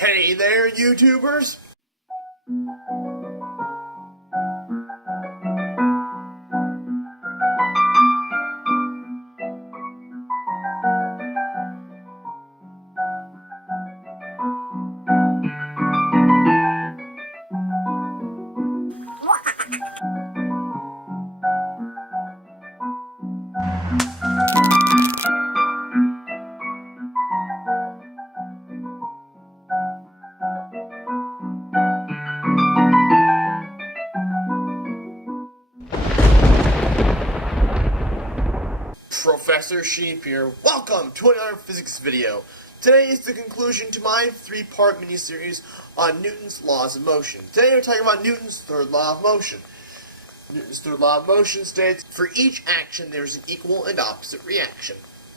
Hey there, YouTubers! Professor Sheep here. Welcome to another physics video. Today is the conclusion to my three-part mini-series on Newton's laws of motion. Today we're talking about Newton's third law of motion. Newton's third law of motion states, for each action there is an equal and opposite reaction.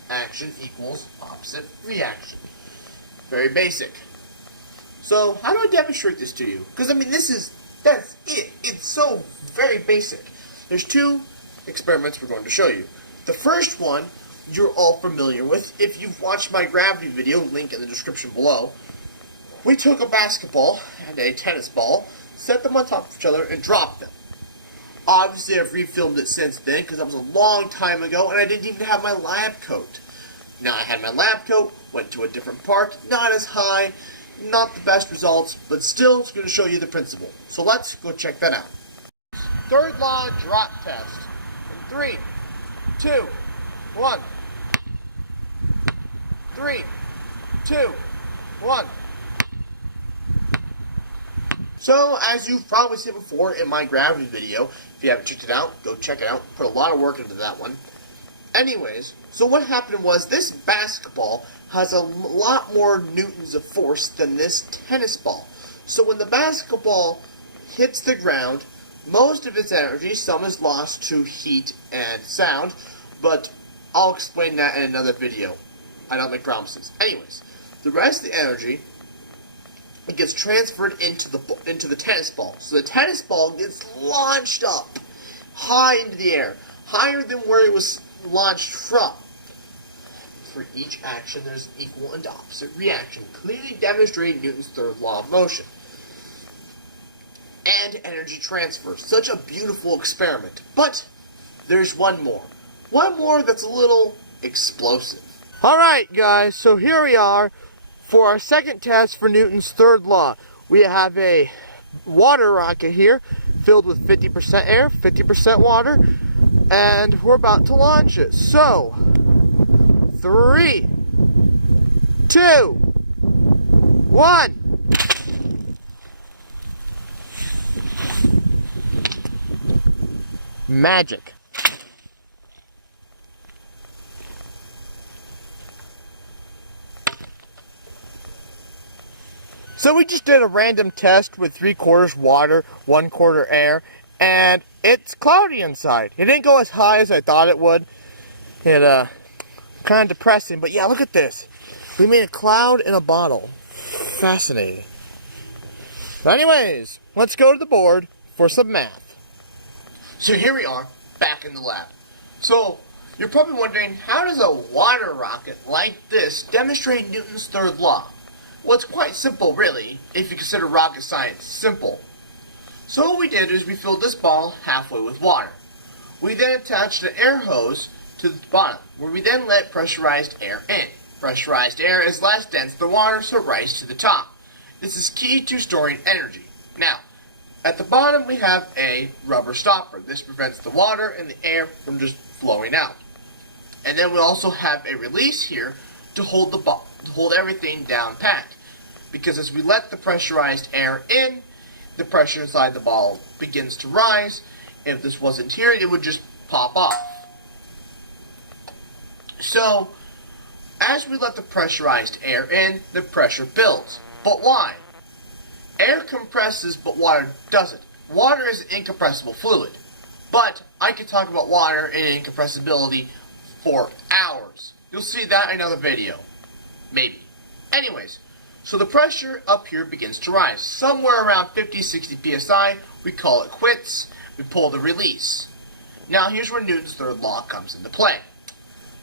Action equals opposite reaction. Very basic. So, how do I demonstrate this to you? Because, I mean, that's it. It's so very basic. There's two experiments we're going to show you. The first one, you're all familiar with. If you've watched my gravity video, link in the description below, we took a basketball and a tennis ball, set them on top of each other, and dropped them. Obviously, I've refilmed it since then, because that was a long time ago, and I didn't even have my lab coat. Now I had my lab coat, went to a different park, not as high, not the best results, but still it's going to show you the principle. So let's go check that out. Third law drop test. 3, 2, 1. 3, 2, 1. So, as you've probably seen before in my gravity video, if you haven't checked it out, go check it out. Put a lot of work into that one. Anyways, so what happened was this basketball has a lot more newtons of force than this tennis ball. So when the basketball hits the ground, most of its energy, some is lost to heat and sound, but I'll explain that in another video. I don't make promises. Anyways, the rest of the energy, it gets transferred into the tennis ball. So the tennis ball gets launched up high into the air, higher than where it was launched from. For each action, there's an equal and opposite reaction, clearly demonstrating Newton's third law of motion. And energy transfer. Such a beautiful experiment. But there's one more. One more that's a little explosive. Alright guys, so here we are for our second test for Newton's third law. We have a water rocket here filled with 50% air, 50% water, and we're about to launch it. So, 3, 2, 1. Magic. So we just did a random test with 3/4 water, 1/4 air, and it's cloudy inside. It didn't go as high as I thought it would. It kind of depressing, but yeah, look at this. We made a cloud in a bottle. Fascinating. But anyways, let's go to the board for some math. So here we are, back in the lab. So, you're probably wondering, how does a water rocket like this demonstrate Newton's third law? Well, it's quite simple, really, if you consider rocket science simple. So what we did is we filled this ball halfway with water. We then attached an air hose to the bottom, where we then let pressurized air in. Pressurized air is less dense than water, so it rises to the top. This is key to storing energy. Now, at the bottom we have a rubber stopper. This prevents the water and the air from just flowing out. And then we also have a release here to hold everything down pat. Because as we let the pressurized air in, the pressure inside the ball begins to rise. If this wasn't here, it would just pop off. So, as we let the pressurized air in, the pressure builds. But why? Air compresses, but water doesn't. Water is an incompressible fluid. But I could talk about water and incompressibility for hours. You'll see that in another video. Maybe. Anyways, so the pressure up here begins to rise. Somewhere around 50-60 psi, we call it quits. We pull the release. Now here's where Newton's third law comes into play.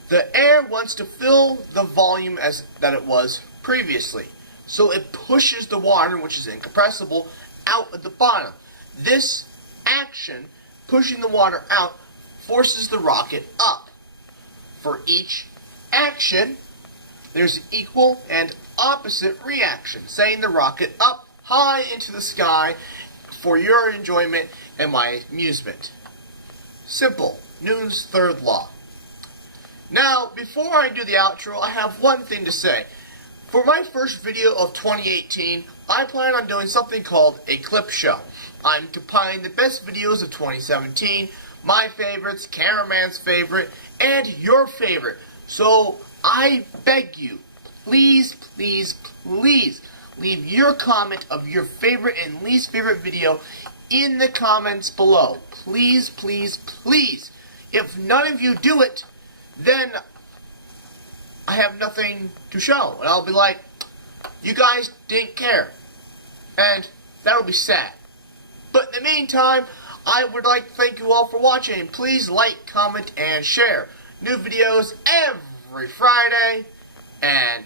The air wants to fill the volume that it was previously. so it pushes the water, which is incompressible, out at the bottom. This action, pushing the water out, forces the rocket up. For each action, there's an equal and opposite reaction, sending the rocket up high into the sky for your enjoyment and my amusement. Simple. Newton's third law. Now, before I do the outro, I have one thing to say. For my first video of 2018, I plan on doing something called a clip show. I'm compiling the best videos of 2017, my favorites, cameraman's favorite, and your favorite. So, I beg you, please, please, please, leave your comment of your favorite and least favorite video in the comments below. Please, please, please. If none of you do it, then I have nothing to show. And I'll be like, you guys didn't care. And that'll be sad. But in the meantime, I would like to thank you all for watching. Please like, comment, and share. New videos every Friday. And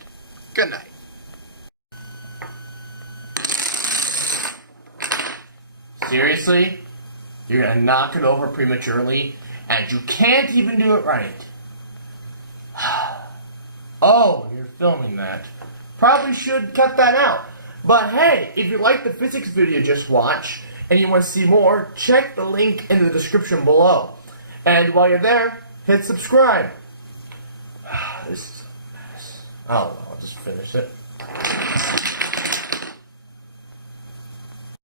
good night. Seriously? You're gonna knock it over prematurely? And you can't even do it right. Oh, you're filming that. Probably should cut that out. But hey, if you like the physics video just watched, and you want to see more, check the link in the description below. And while you're there, hit subscribe. This is a mess. Oh, well, I'll just finish it.